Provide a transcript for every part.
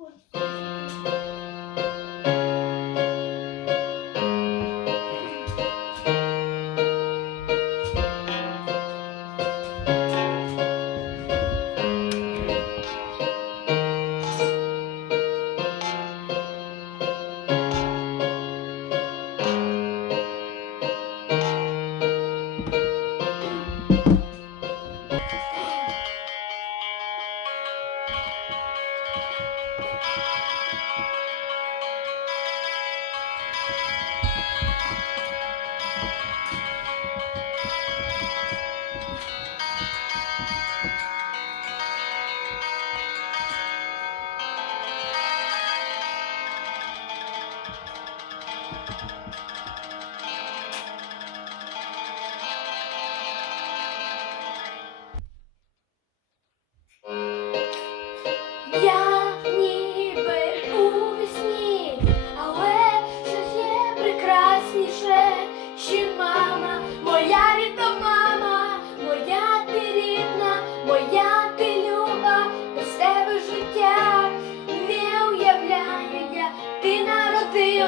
Я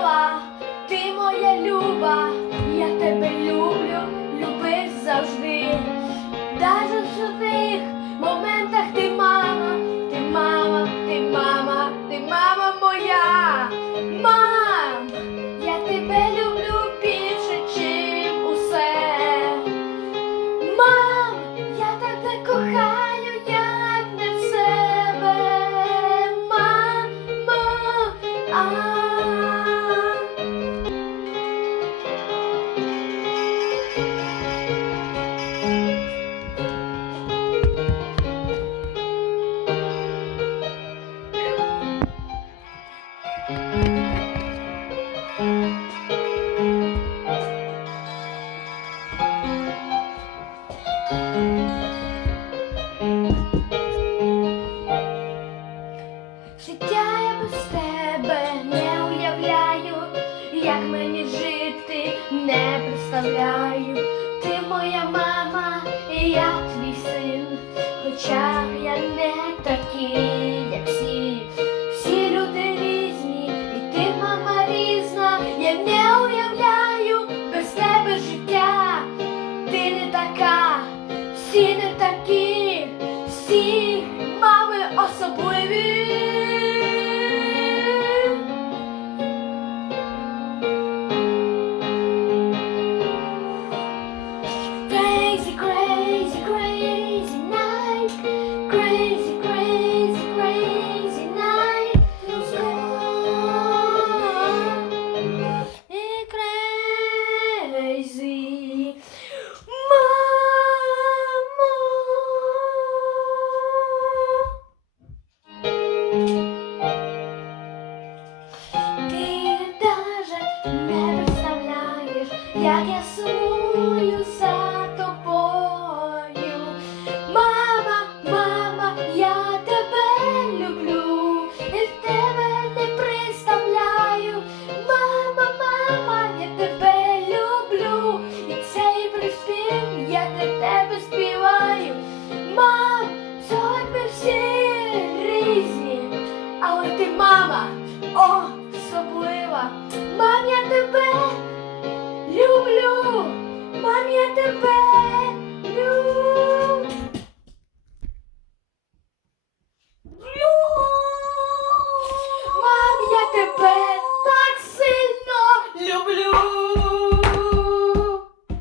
народила, ти моя люба, як мені жити не представляю. Ти моя мама, і я твій син, хоча я не такий, як всі. Всі люди різні, і ти, мама, різна. Я не уявляю без тебе життя. Ти не така, всі не такі, всі як я сумую за тобою. Мама, мама, я тебе люблю, і в тебе не представляю. Мама, мама, я тебе люблю, і цей приспів я для тебе співаю. Мам, сьогодні всі різні, але ти мама, о, особлива. Мам, я тебе люблю,